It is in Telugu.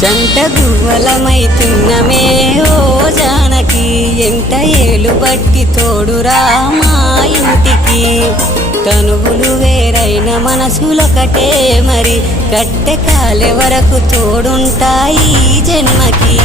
జంట గువ్వలమైతున్నమే ఓ జానకి ఎంట ఏలు బట్టి తోడురా మా ఇంటికి తనువులు వేరైన మనసులొకటే మరి కట్టె కాలే వరకు తోడుంటాయి జన్మకి